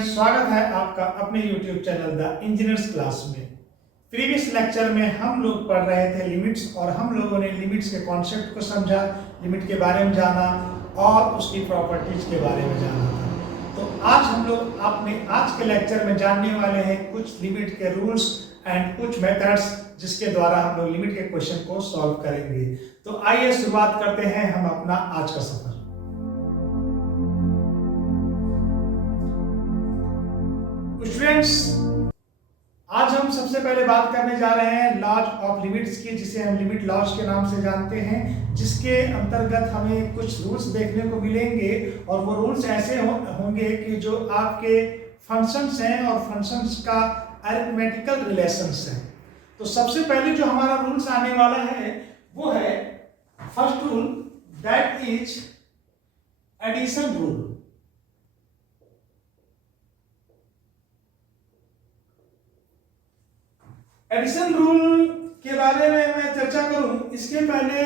Students, स्वागत है आपका अपने YouTube channel the engineers class में। प्रीवियस लेक्चर में हम लोग पढ़ रहे थे लिमिट्स और हम लोगों ने लिमिट्स के कॉन्सेप्ट को समझा, लिमिट के बारे में जाना और उसकी प्रॉपर्टीज के बारे में जाना था। तो आज हम लोग आज के लेक्चर में जानने वाले हैं कुछ लिमिट के रूल्स एंड कुछ मेथड्स जिसके द्वारा हम लोग लिमिट के क्वेश्चन को सॉल्व करेंगे। तो आइए शुरुआत करते हैं हम अपना आज का सफर। स्टूडेंट्स, आज हम सबसे पहले बात करने जा रहे हैं लॉज ऑफ लिमिट्स की, जिसे हम लिमिट लॉज के नाम से जानते हैं, जिसके अंतर्गत हमें कुछ रूल्स देखने को मिलेंगे और वो रूल्स ऐसे होंगे कि जो आपके फंक्शंस हैं और फंक्शंस का अरिथमेटिकल रिलेशंस हैं। तो सबसे पहले जो हमारा रूल्स आने वाला है वो है first rule, that is addition rule. Addition rule के बारे में मैं चर्चा करूं इसके पहले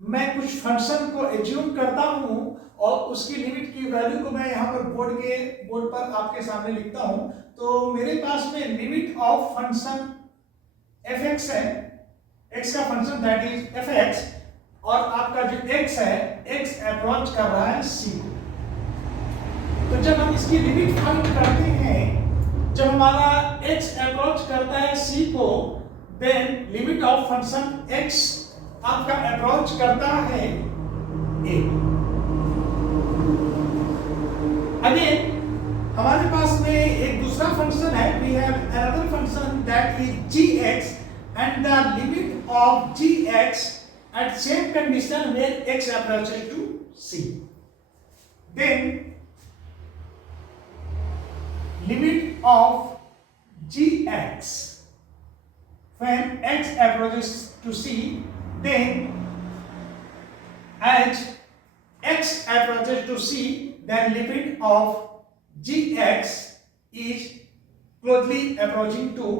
मैं कुछ फंक्शन को एज्यूम करता हूं और उसकी लिमिट की वैल्यू को मैं यहां पर बोर्ड पर आपके सामने लिखता हूं। तो मेरे पास में लिमिट ऑफ फंक्शन fx है, x का फंक्शन दैट इज fx, और आपका जो x है, x अप्रोच कर रहा है c। तो जब हम इसकी लिमिट फाइंड करते हैं, जब हमारा x अप्रोच करता है c को, then limit of function x आपका अप्रोच करता है a। अगेन हमारे पास में एक दूसरा फंक्शन है, we have another function that is gx and the limit of gx at same condition where x approaches to c, then limit of gx when x approaches to c, then as x approaches to c, then limit of gx is closely approaching to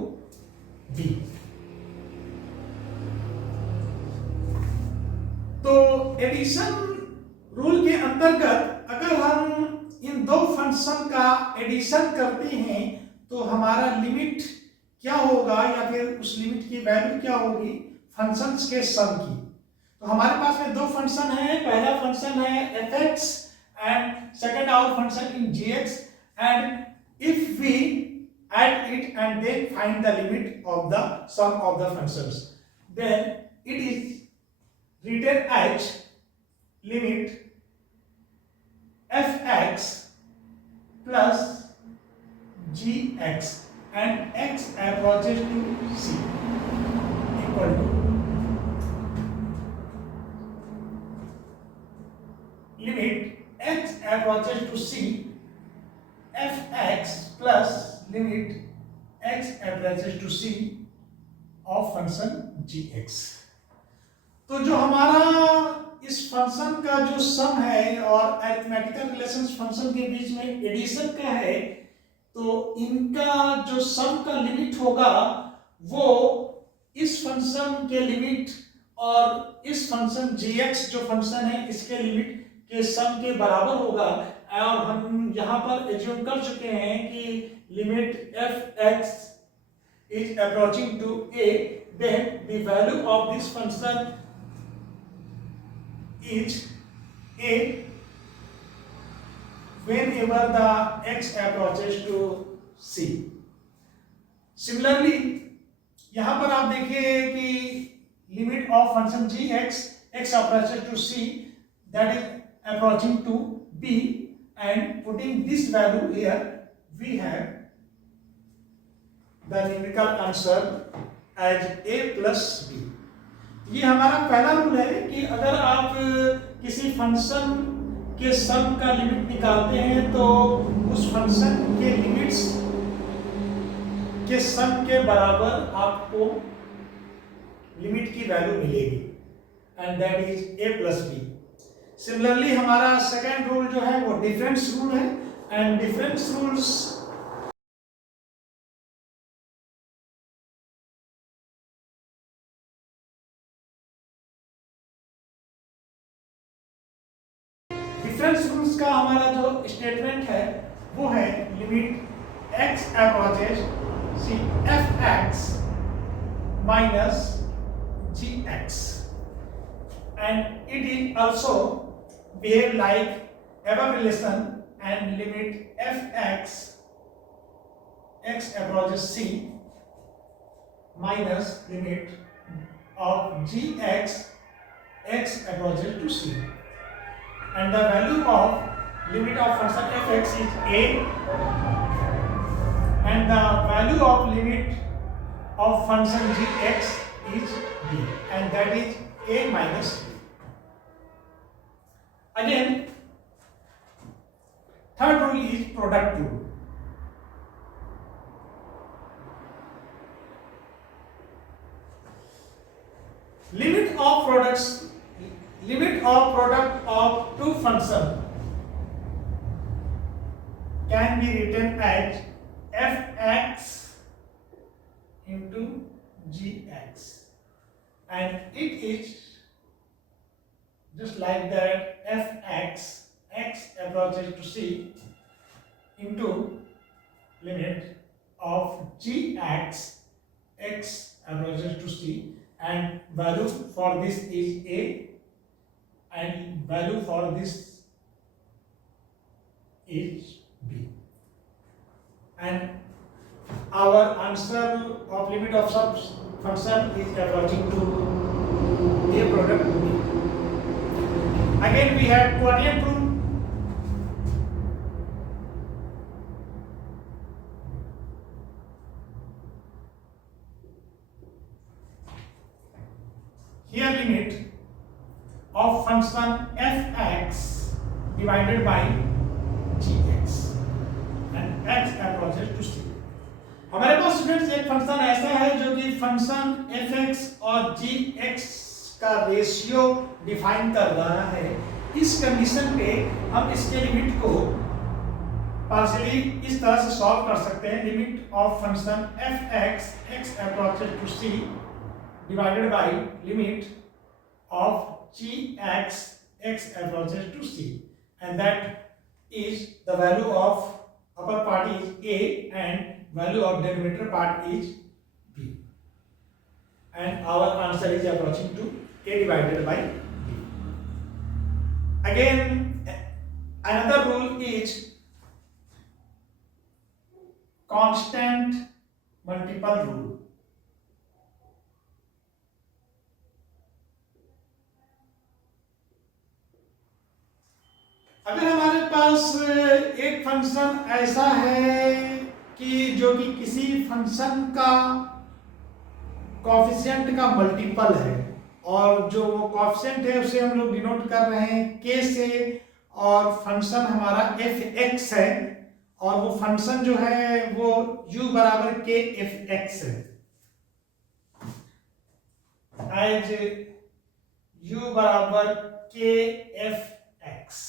b। तो addition rule के अंतर्गत अगर हम इन दो function का addition करते हैं तो हमारा लिमिट क्या होगा या फिर उस लिमिट की वैल्यू क्या होगी फंक्शंस के सम की। तो हमारे पास में दो फंक्शन है, पहला फंक्शन है fx and second our function in gx, and if we add it and then find the limit of the sum of the functions, then it is written as limit fx plus gx and x approaches to c equal to limit x approaches to c fx plus limit x approaches to c of function gx। तो जो हमारा इस function का जो सम है और arithmetical relations function के बीच में एडिशन का है, तो इनका जो सम का लिमिट होगा वो इस फंक्शन के लिमिट और इस फंक्शन gx जो फंक्शन है इसके लिमिट के सम के बराबर होगा। और हम यहाँ पर एज्यूम कर चुके हैं कि limit fx is approaching to a, then the value of this function is a whenever the x approaches to c। Similarly यहाँ पर आप देखिए कि limit of function gx x approaches to c, that is approaching to b, and putting this value here we have the numerical answer as a plus b। ये हमारा पहला rule है कि अगर आप किसी फंक्शन के सम का लिमिट निकालते हैं तो उस फंक्शन के लिमिट्स के सम के बराबर आपको लिमिट की वैल्यू मिलेगी, and that is a plus B. Similarly हमारा सेकेंड रूल जो है वो डिफरेंस रूल है, and difference rules difference rules का हमारा जो स्टेटमेंट है वो है limit x approaches see fx minus gx, and it is also behave like above relation, and limit fx x approaches c minus limit of gx x approaches to c, and the value of limit of function fx is a, and the value of limit of function gx is b, and that is a minus b. Again, third rule is product rule. Limit of product of two functions can be written as fx into gx, and it is just like that, fx x approaches to c into limit of gx x approaches to c, and value for this is a, and value for this is b, and our answer of limit of sub function is approaching to a product b. Again we have quotient rule. Here limit of function fx divided by gx and x approaches to c. हमारे पास students एक function ऐसा है जो कि function fx और gx का ratio define कर रहा है। इस कंडीशन पे हम इसके लिमिट को पार्शियली इस तरह से सॉल्व कर सकते हैं। Limit of function fx x approaches to c divided by limit of gx x approaches to c, and that is the value of upper part is a and value of denominator part is b, and our answer is approaching to a divided by b. Again, another rule is constant multiple rule. अगर हमारे पास एक function ऐसा है कि जो कि किसी function का कॉफिशिएंट का मल्टीपल है, और जो वो कॉफिशिएंट है उसे हम लोग डिनोट कर रहे हैं k से, और फंक्शन हमारा fx है, और वो फंक्शन जो है वो u बराबर k fx है, एज u बराबर k fx।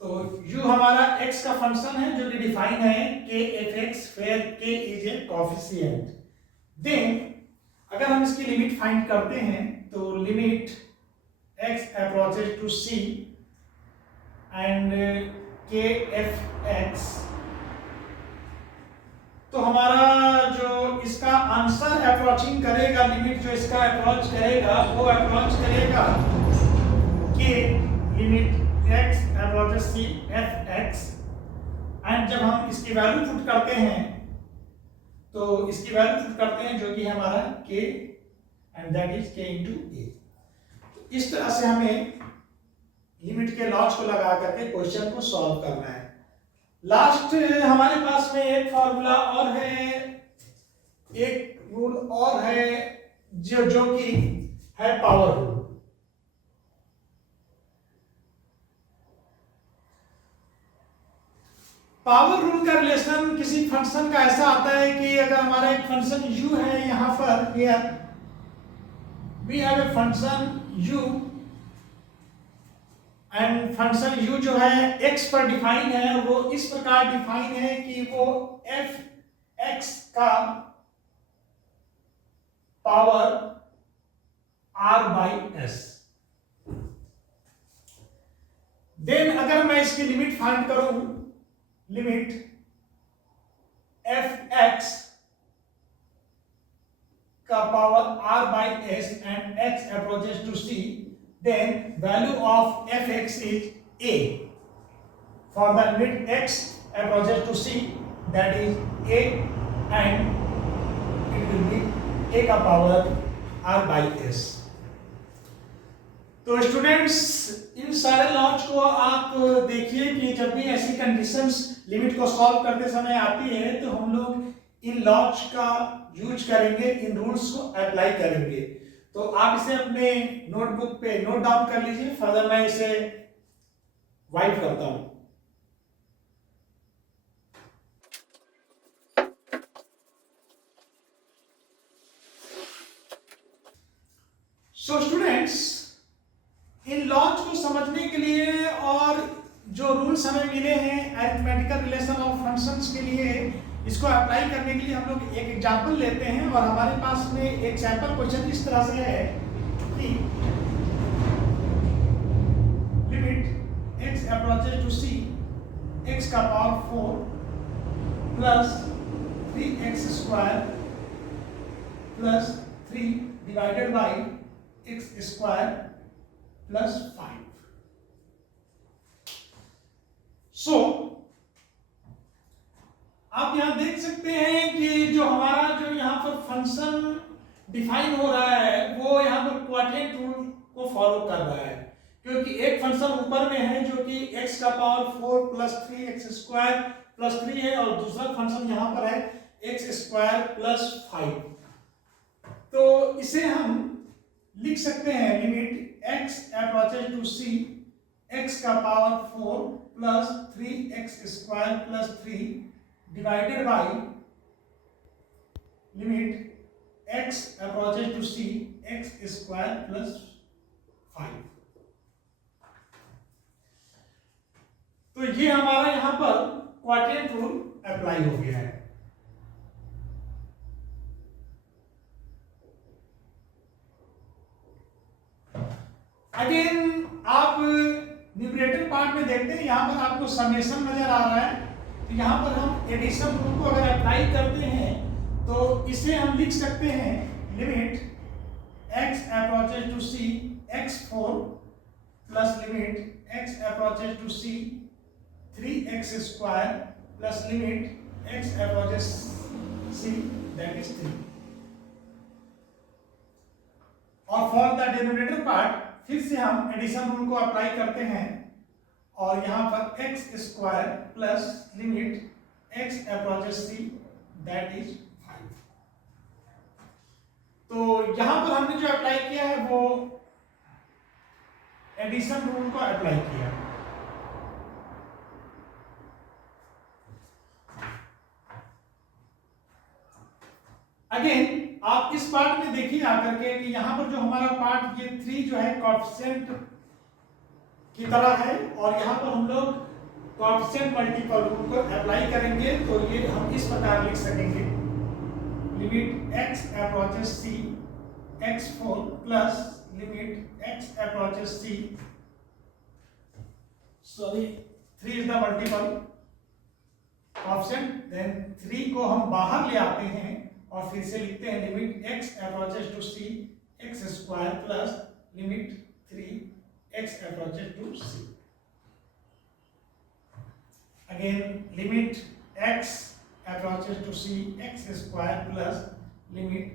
तो u हमारा x का फंक्शन है जो कि डिफाइन है k fx, where k is a coefficient. Then अगर हम इसकी लिमिट फाइंड करते हैं तो limit x approaches to c and k fx, तो हमारा जो इसका आंसर अप्रोचिंग करेगा, लिमिट जो इसका अप्रोच करेगा वो अप्रोच करेगा k limit x approaches c fx, and जब हम इसकी वैल्यू पुट करते हैं तो इसकी वैल्यू पुट करते हैं जो कि हमारा k, and that is k into a। तो इस तरह से हमें लिमिट के लॉज को लगा करके क्वेश्चन को सॉल्व करना है। लास्ट हमारे पास में एक फॉर्मूला और है, एक रूल और है जो कि है पावर रूल। पावर रूल का रिलेशन किसी फंक्शन का ऐसा आता है कि अगर हमारा एक फंक्शन u है, यहां पर we have a function u, and function u जो है x पर डिफाइन है, वो इस प्रकार डिफाइन है कि वो f(x) का पावर r/s। देन अगर मैं इसकी लिमिट फाइंड करूं लिमिट एफ एक्स का power r by s and x approaches to c, then value of fx is a. For the limit x approaches to c, that is a, and it will be a का power r by s. तो students in सारे laws को आप देखिए कि जब भी ऐसी कंडीशंस लिमिट को सॉल्व करते समय आती है तो हम लोग इन लॉज का यूज करेंगे, इन रूल्स को अप्लाई करेंगे। तो आप इसे अपने नोटबुक पे नोट डाउन कर लीजिए। फर्दर मैं इसे वाइप करता हूं। सो स्टूडेंट्स, इन लॉज को समझने के लिए और जो रूल्स हमें मिले हैं अरिथमेटिकल रिलेशन ऑफ फंक्शंस के लिए, इसको अप्लाई करने के लिए हम लोग एक एग्जांपल लेते हैं। और हमारे पास में एक सैंपल क्वेश्चन इस तरह से है कि limit x approaches to c, x का power 4 plus 3x square plus 3 divided by x square plus 5। So आप यहां देख सकते हैं कि जो हमारा जो यहां पर फंक्शन डिफाइन हो रहा है वो यहां पर क्वाड्रेंट रूल को फॉलो कर रहा है, क्योंकि एक फंक्शन ऊपर में है जो कि x का power 4 plus 3x square plus 3 है और दूसरा फंक्शन यहां पर है x स्क्वायर प्लस 5। तो इसे हम लिख सकते हैं limit x approaches to c, x का power 4 plus 3x square plus 3 divided by limit x approaches to c, x square plus 5। तो ये हमारा यहां पर क्वाड्रेंट रूल अप्लाई हो गया है। अगेन आप न्यूमरेटर पार्ट में देखते हैं, यहां पर आपको समेशन नजर आ रहा है। तो यहां पर हम एडिशन रूल को अगर अप्लाई करते हैं तो इसे हम लिख सकते हैं limit x approaches to c, x4 plus limit x approaches to c 3x square plus limit x approaches c, that is 3। और फॉर द डिनोमिनेटर पार्ट फिर से हम एडिशन रूल को अप्लाई करते हैं और यहां पर x square plus limit x approaches c, that is 5। तो यहां पर हमने जो अप्लाई किया है वो एडिशन रूल को अप्लाई किया। अगेन आप इस पार्ट में देखिए आकर के कि यहां पर जो हमारा पार्ट ये 3 जो है कोएफिशिएंट की तरह है और यहां पर हम लोग कोएफिशिएंट मल्टीपल रूल को अप्लाई करेंगे। तो ये हम इस प्रकार लिख सकेंगे limit x approaches c, x4 plus limit x approaches c, sorry 3 is the multiple coefficient, then 3 को हम बाहर ले आते हैं और फिर से लिखते हैं limit x approaches to c, x square plus limit 3x approaches to c। Again limit x approaches to c, x square plus limit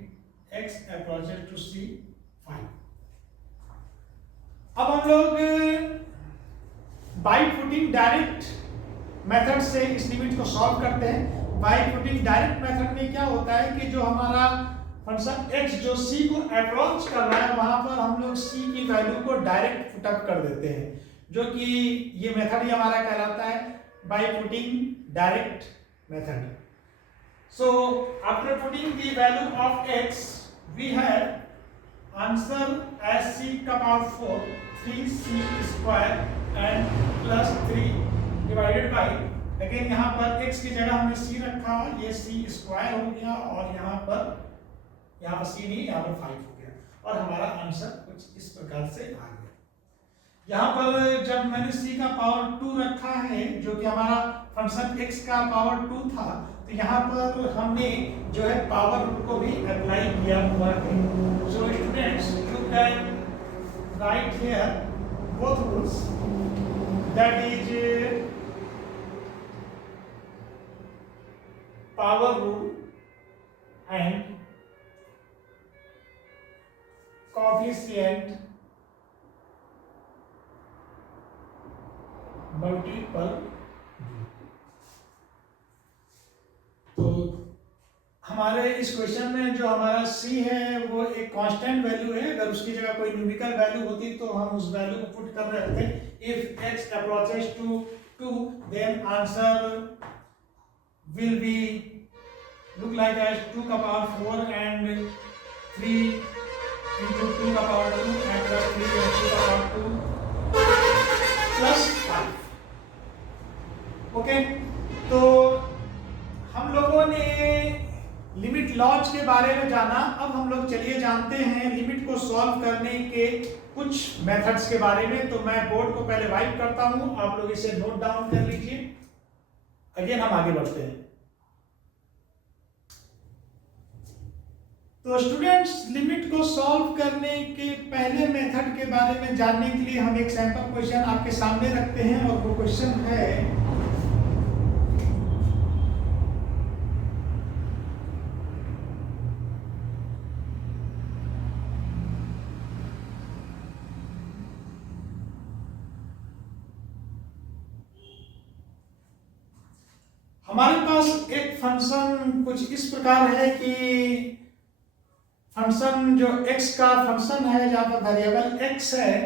x approaches to c 5। अब हम लोग बाय पुटिंग डायरेक्ट मेथड से इस limit को solve करते हैं। Bye putting direct method में क्या होता है कि जो हमारा फंक्शन x जो c को अप्रोच कर रहा है वहां पर हम लोग c की वैल्यू को डायरेक्ट पुट अप कर देते हैं, जो कि ये मेथड ही हमारा कहलाता है by putting direct method. So after putting the value of x we have answer as c का power 4 3c square and plus 3 divided by, again यहाँ पर x की जगह हमने c रखा, ये c स्क्वायर हो गया और यहाँ पर c नहीं, यहाँ पर 5 हो गया और हमारा आंसर कुछ इस प्रकार से आ गया। यहाँ पर जब मैंने c का पावर 2 रखा है, जो कि हमारा फंक्शन x का पावर 2 था, तो यहाँ पर हमने जो है पावर रूल को भी अप्लाई किया हुआ है। So students, you can write here both rules, that is power rule and coefficient multiple. तो हमारे इस क्वेश्चन में जो हमारा c है वो एक कांस्टेंट वैल्यू है। अगर उसकी जगह कोई न्यूमेरिकल वैल्यू होती तो हम उस वैल्यू को पुट कर रहे थे। If x approaches to 2, then answer will be look like as 2 का पावर 4 एंड 3 into 2 का पावर 2 and plus 3 into 2 का पावर 2 plus 5। ओके, तो हम लोगों ने लिमिट लॉज के बारे में जाना। अब हम लोग चलिए जानते हैं लिमिट को सॉल्व करने के कुछ मेथड्स के बारे में। तो मैं बोर्ड को पहले वाइप करता हूं, आप लोग इसे नोट डाउन कर लीजिए। अगेन हम आगे बढ़ते हैं। तो स्टूडेंट्स, लिमिट को सॉल्व करने के पहले मेथड के बारे में जानने के लिए हम एक सैंपल क्वेश्चन आपके सामने रखते हैं, और वो क्वेश्चन है हमारे पास एक फंक्शन कुछ इस प्रकार है कि फंक्शन जो x का फंक्शन है, जहां पर वेरिएबल x है,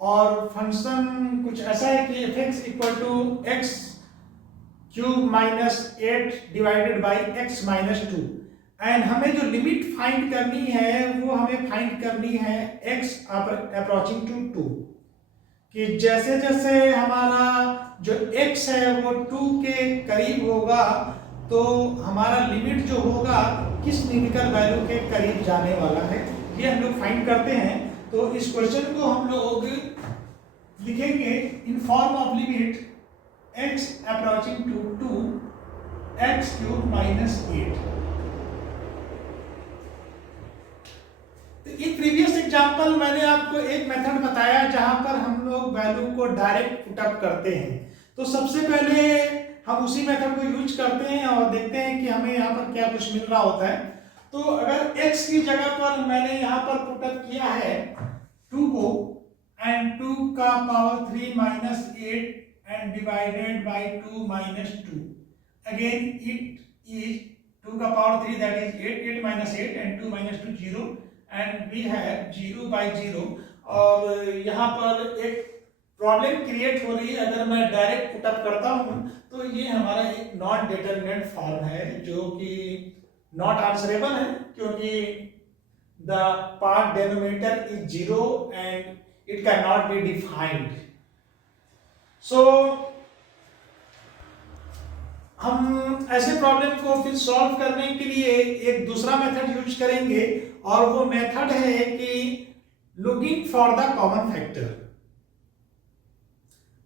और फंक्शन कुछ ऐसा है कि f(x) equal to x cube minus 8 divided by x minus 2। And हमें जो लिमिट फाइंड करनी है वो हमें फाइंड करनी है x अप्रोचिंग टू 2, कि जैसे जैसे हमारा जो x है वो 2 के करीब होगा, तो हमारा लिमिट जो होगा किस न्यूमेरिकल वैल्यू के करीब जाने वाला है, ये हम लोग फाइंड करते हैं। तो इस क्वेश्चन को हम लोग लिखेंगे in form of limit x approaching to 2 x cube minus 8। तो इन प्रीवियस एग्जांपल मैंने आपको एक मेथड बताया जहां पर हम लोग वैल्यू को डायरेक्ट पुटअप करते हैं। तो सबसे पहले हम उसी मेथड को यूज करते हैं और देखते हैं कि हमें यहाँ पर क्या कुछ मिल रहा होता है। तो अगर x की जगह पर मैंने यहाँ पर पुटअप किया है 2 को, एंड 2 का power 3 minus 8 and divided by 2 minus 2, again it is 2 का power 3 that is 8 minus 8 and 2 minus 2 0 and we have 0 by 0। और यहाँ पर एक प्रॉब्लम क्रिएट हो रही है। अगर मैं डायरेक्ट पुटअप करता हूँ तो ये हमारा एक नॉन डिटरमिनेंट फॉर्म है, जो कि नॉट आंसरेबल है, क्योंकि the part denominator is 0 and it can not be defined. So हम ऐसे प्रॉब्लम को फिर सॉल्व करने के लिए एक दूसरा मेथड यूज करेंगे, और वो मेथड है कि looking for the common factor.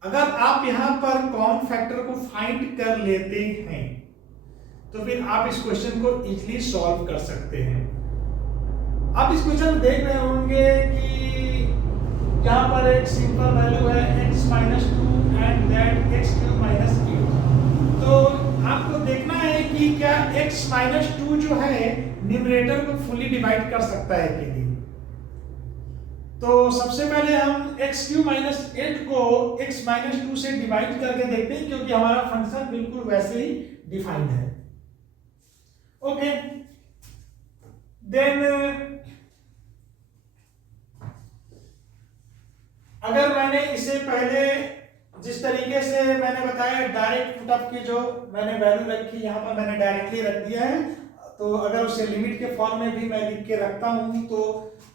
अगर आप यहां पर कॉमन फैक्टर को फाइंड कर लेते हैं तो फिर आप इस क्वेश्चन को इजीली सॉल्व कर सकते हैं। आप इस क्वेश्चन में देख रहे होंगे कि यहां पर एक सिंपल वैल्यू है x minus 2 and that x cube minus 8। तो आपको देखना है कि क्या x माइनस 2 जो है न्यूमरेटर को फुली डिवाइड कर सकता है कि नहीं। तो सबसे पहले हम x क्यूब माइनस 8 को x माइनस 2 से डिवाइड करके देखते हैं, क्योंकि हमारा फंक्शन बिल्कुल वैसे ही डिफाइंड है। ओके, देन अगर मैंने इसे पहले जिस तरीके से मैंने बताया डायरेक्ट पुटअप की जो मैंने वैल्यू रखी, यहाँ पर मैंने डायरेक्टली रख दिया है। तो अगर उसे लिमिट के फॉर्म में भी मैं लिख के रखता हूँ तो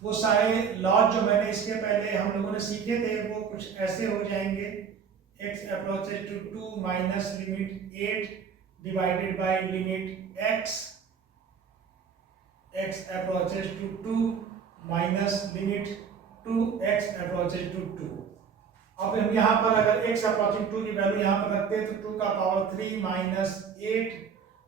वो सारे लॉज जो मैंने इसके पहले हम लोगों ने सीखे थे वो कुछ ऐसे हो जाएंगे। x approaches to 2 minus limit 8 divided by limit x approaches to 2 minus limit 2x approaches to 2। अब हम यहाँ पर अगर x अप्रोचिंग 2 की वैल्यू यहाँ पर रखते हैं तो 2 का power 3 minus 8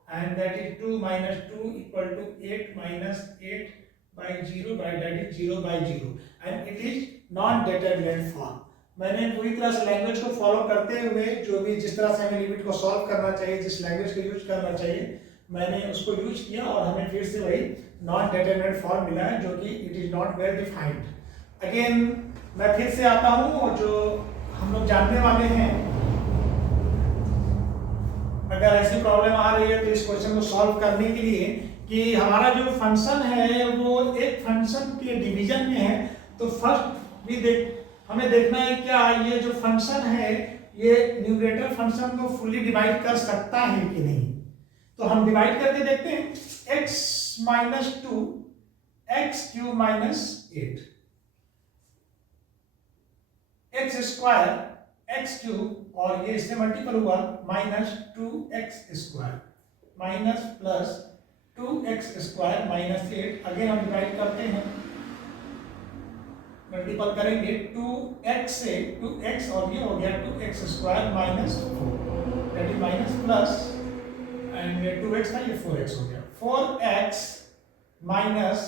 and that is 2 minus 2 equal to 8 minus 8 by 0 by that is 0 by 0 and it is non determinant form. मैंने पूरी तरह से लैंग्वेज को फॉलो करते हुए जो भी जिस तरह से हमें लिमिट को सॉल्व करना चाहिए, जिस लैंग्वेज को यूज करना चाहिए, मैंने उसको यूज किया और हमें फिर से वही नॉन डिटरमिनेंट फॉर्म मिला है जो कि it is not well defined. Again मैं फिर से आता हूँ और जो हम लोग जानने वाले हैं, अगर ऐसी प्रॉब्लम आ रही है तो इस क्वेश्चन को सॉल्व करने के लिए कि हमारा जो फंक्शन है वो एक फंक्शन के डिवीजन में है, तो फर्स्ट भी हमें देखना है क्या ये जो फंक्शन है ये न्यूमरेटर फंक्शन को फुली डिवाइड कर सकता है कि नहीं. तो हम डिवाइड करके देखते हैं. x minus 2 x cube minus 8 x square x cube और ये इससे मल्टीपल हुआ minus 2x square minus plus 2x square minus 8. Again हम डिवाइड करते हैं, मल्टीपल करेंगे 2x से 2x और ये हो गया 2x square minus 4 that is minus plus and 2x था ये 4x हो गया 4x माइनस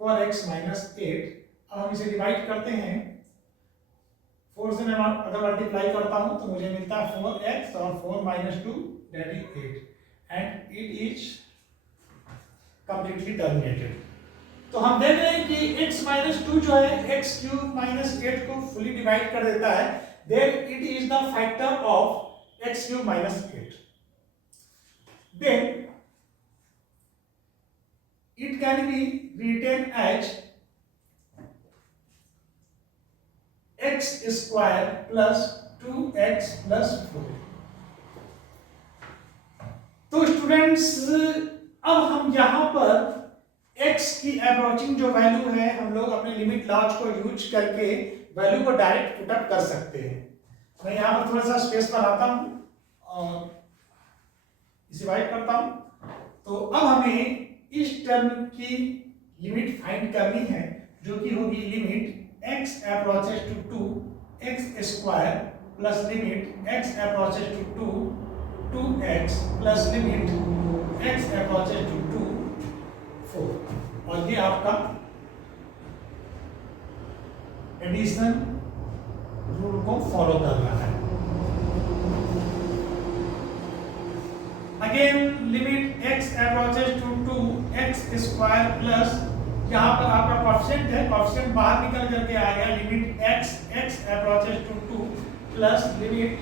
4x माइनस 8. अब हम इसे डिवाइड करते हैं. 4 से मैं अगर मल्टीप्लाई करता हूं तो मुझे मिलता है 4x और 4 minus 2 that is 8 and it is completely terminated. तो हम देख रहे हैं कि x minus 2 जो है x cube minus 8 को fully divide कर देता है. Then it is the factor of x cube minus 8. Then it can be written as x square plus 2x plus 4. तो स्टूडेंट्स अब हम यहाँ पर x की अप्रोचिंग जो वैल्यू है हम लोग अपने लिमिट लॉज को यूज करके वैल्यू को डायरेक्ट पुट अप कर सकते हैं. मैं यहाँ पर थोड़ा सा स्पेस बनाता हूँ और इसे वाइट करता हूँ. तो अब हमें इस टर्म की लिमिट फाइंड करनी है जो कि होगी limit x approaches to 2 x square plus limit x approaches to 2x plus limit x approaches to 4 और ये आपका एडिशन रूल को फॉलो कर रहा है. Again limit x approaches to 2x square plus यहाँ पर आपका कोएफिशिएंट है, कोएफिशिएंट बाहर निकल करके आ गया limit x approaches to 2 plus limit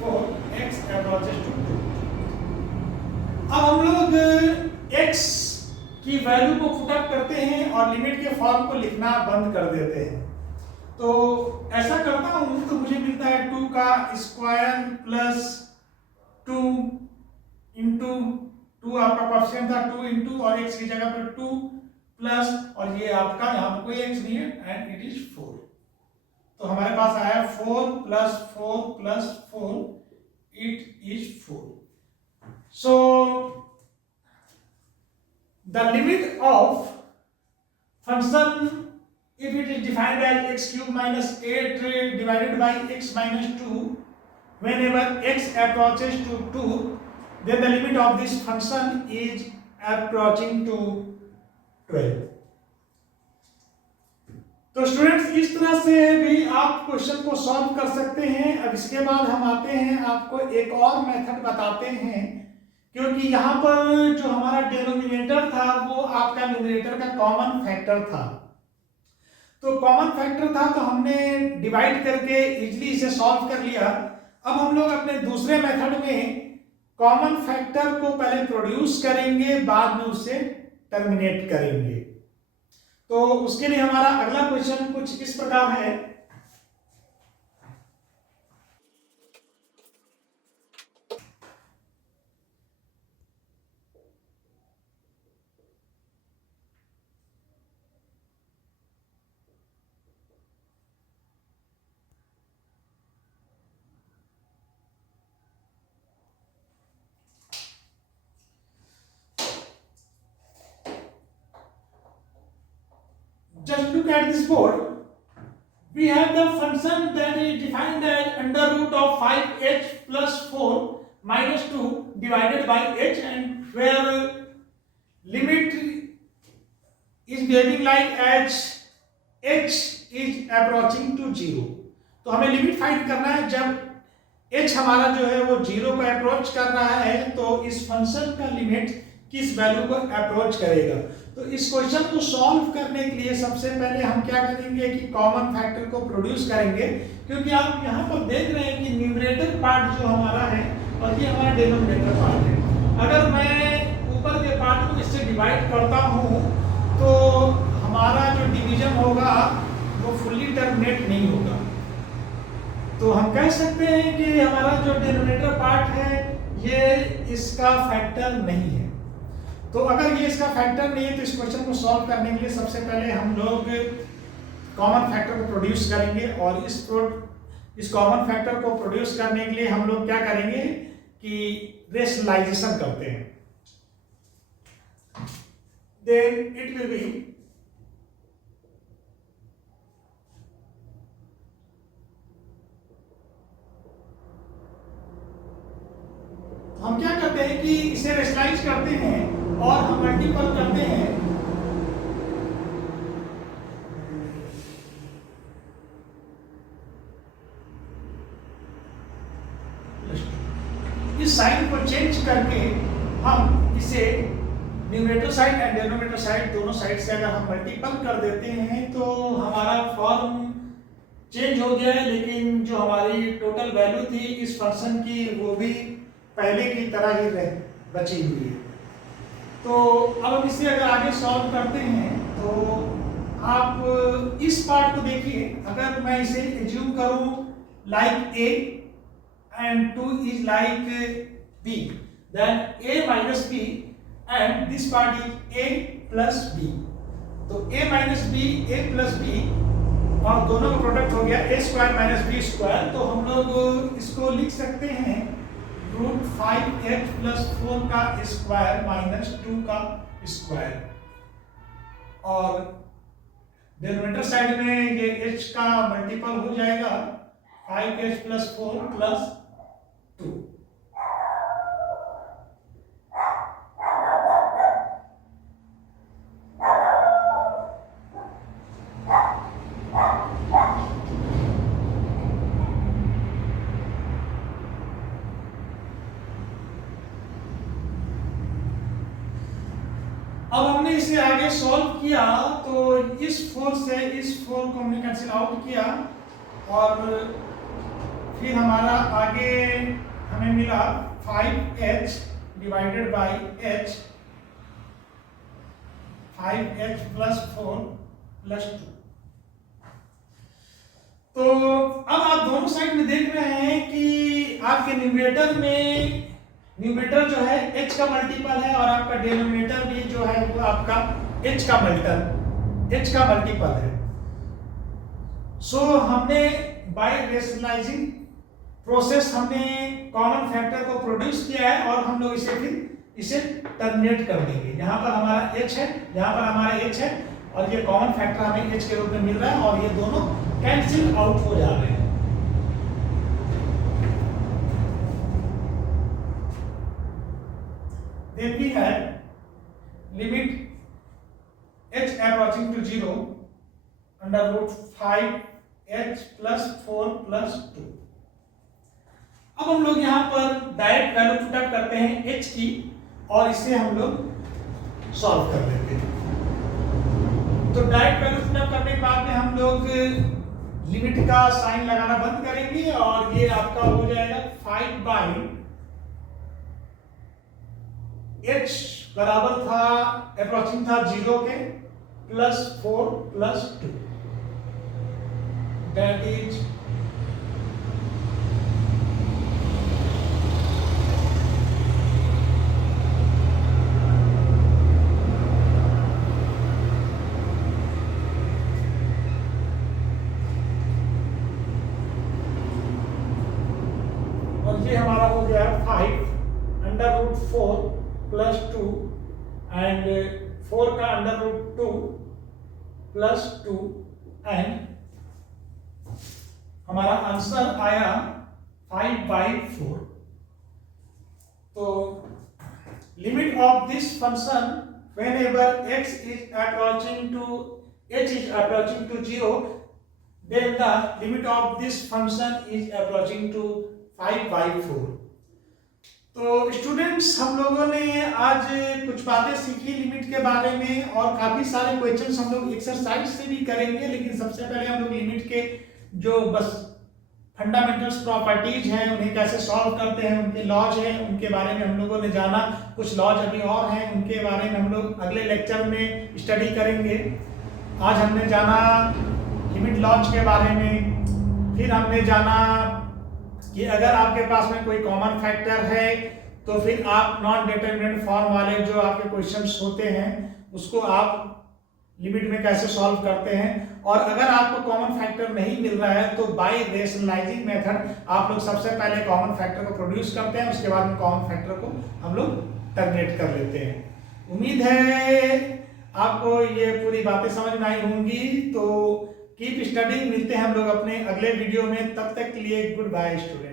4x approaches to 2. अब हम लोग x की वैल्यू को पुट अप करते हैं और लिमिट के फॉर्म को लिखना बंद कर देते हैं. तो ऐसा करता हूं तो मुझे मिलता है 2 का स्क्वायर प्लस 2 इंटू 2 आपका कोएफिशिएंट था 2 इंटू और x की जगह पर 2 प्लस और ये आपका यहाँ पर कोई x नहीं है एंड इट इज 4. तो हमारे पास आया 4 plus 4 plus 4 it is 4. So the limit of function if it is defined as x cube minus 8 divided by x minus 2 whenever x approaches to 2 then the limit of this function is approaching to 12. तो students इस तरह से भी आप question को solve कर सकते हैं. अब इसके बाद हम आते हैं आपको एक और मेथड बताते हैं क्योंकि यहाँ पर जो हमारा डिनोमिनेटर था वो आपका न्यूमरेटर का कॉमन फैक्टर था. तो कॉमन फैक्टर था तो हमने डिवाइड करके इजीली इसे सॉल्व कर लिया. अब हम लोग अपने दूसरे मेथड में कॉमन फैक्टर को पहले प्रोड्यूस करेंगे बाद में उसे टर्मिनेट करेंगे. तो उसके लिए हमारा अगला क्वेश्चन कुछ इस प्रकार है. Just look at this board. we have the function that is defined as under root of 5h plus 4 minus 2 divided by h, and where limit is behaving like as h is approaching to 0. तो हमें limit find करना है जब h हमारा जो है वो 0 को अप्रोच कर रहा है, तो इस फंक्शन का लिमिट किस वैल्यू को अप्रोच करेगा। तो इस क्वेश्चन को सॉल्व करने के लिए सबसे पहले हम क्या करेंगे कि कॉमन फैक्टर को प्रोड्यूस करेंगे, क्योंकि आप यहाँ पर देख रहे हैं कि न्यूमरेटर पार्ट जो हमारा है और ये हमारा डिनोमिनेटर पार्ट है। अगर मैं ऊपर के पार्ट को इससे डिवाइड करता हूँ तो हमारा जो डिवीजन होगा वो फुल्ली टर्मिनेट नहीं होगा। तो हम कह सकते हैं कि हमारा जो डिनोमिनेटर पार्ट है ये इसका फैक्टर नहीं है। तो अगर ये इसका फैक्टर नहीं है तो इस क्वेश्चन को सॉल्व करने के लिए सबसे पहले हम लोग कॉमन फैक्टर को प्रोड्यूस करेंगे, और इस कॉमन फैक्टर को प्रोड्यूस करने के लिए हम लोग क्या करेंगे कि रेशनलाइजेशन करते हैं। देन इट विल बी हम क्या करते हैं कि इसे रेशनलाइज करते हैं और हम मल्टीपल करते हैं इस साइन को चेंज करके हम इसे numerator side and denominator side दोनों साइड से अगर हम मल्टीपल कर देते हैं तो हमारा फॉर्म चेंज हो गया है, लेकिन जो हमारी टोटल वैल्यू थी इस फंक्शन की वो भी पहले की तरह ही बची हुई है। तो अब हम इसे अगर आगे सॉल्व करते हैं तो आप इस पार्ट को देखिए। अगर मैं इसे एज्यूम करूं like a and 2 is like b, then a minus b and this part is a plus b. तो a minus b a plus b और दोनों का प्रोडक्ट हो गया a square minus b square. तो हम लोग इसको लिख सकते हैं रूट 5h प्लस 4 का स्क्वायर माइनस 2 का स्क्वायर, और डिनोमिनेटर साइड में ये h का मल्टीपल हो जाएगा 5h प्लस 4 प्लस 2। अब हमने इसे आगे सॉल्व किया तो इस 4 से इस 4 को हमने कैंसिल आउट किया, और फिर हमारा आगे हमें मिला 5h divided by h, 5h plus 4 plus 2। तो अब आप दोनों साइड में देख रहे हैं कि आपके न्यूमरेटर जो है h का मल्टीपल है और आपका डिनोमिनेटर भी जो है वो आपका h का मल्टीपल है। सो हमने बाय रेशनलाइजिंग प्रोसेस हमने कॉमन फैक्टर को प्रोड्यूस किया है, और हम लोग इसे टर्मिनेट कर देंगे। यहाँ पर हमारा h है, यहाँ पर हमारा h है, और ये कॉमन फैक्टर हमें h के रूप में मिल रहा है, और ये दोनों कैंसिल आउट हो जा रहे हैं। Then we have limit h approaching to 0 under root 5h plus 4 plus 2। अब हम लोग यहाँ पर डायरेक्ट वैल्यू पुट अप करते हैं h की, और इसे हम लोग सॉल्व कर लेते हैं। तो डायरेक्ट वैल्यू पुट अप करने के बाद में हम लोग लिमिट का साइन लगाना बंद करेंगे, और ये आपका हो जाएगा 5 बाई h बराबर था अप्रोचिंग था 0 के प्लस 4 प्लस 2, दैट इज और ये हमारा हो गया 5 अंडर रूट 4 प्लस 2 एंड 4 का अंडर रूट 2 प्लस 2 एंड हमारा आंसर आया 5/4। तो limit of this function whenever x is approaching to h is approaching to 0, then the limit of this function is approaching to 5/4। तो students, हम लोगों ने आज कुछ बातें सीखी लिमिट के बारे में, और काफी सारे क्वेश्चंस हम लोग एक्सरसाइज से भी करेंगे। लेकिन सबसे पहले हम लोग लिमिट के जो बस फंडामेंटल्स प्रॉपर्टीज हैं, उन्हें कैसे सॉल्व करते हैं, उनके लॉज हैं, उनके बारे में हम लोगों ने जाना। कुछ लॉज अभी और हैं, उनके बारे में हम लोग अगले लेक्चर में स्टडी करेंगे। आज हमने जाना लिमिट लॉज के बारे में, फिर हमने जाना कि अगर आपके पास में कोई कॉमन फैक्टर है तो फिर आप नॉन डिटरमिनेंट फॉर्म वाले जो आपके क्वेश्चंस होते हैं उसको आप लिमिट में कैसे सॉल्व करते हैं। और अगर आपको कॉमन फैक्टर नहीं मिल रहा है तो बाय रेशनलाइजिंग मेथड आप लोग सबसे पहले कॉमन फैक्टर को प्रोड्यूस करते हैं, उसके बाद में कॉमन फैक्टर को हम लोग टर्मिनेट कर लेते हैं। उम्मीद है आपको ये पूरी बातें समझ में आई होंगी। तो कीप स्टडिंग, मिलते हैं हम लोग अपने अगले वीडियो में। तब तक के लिए गुड बाय स्टूडेंट।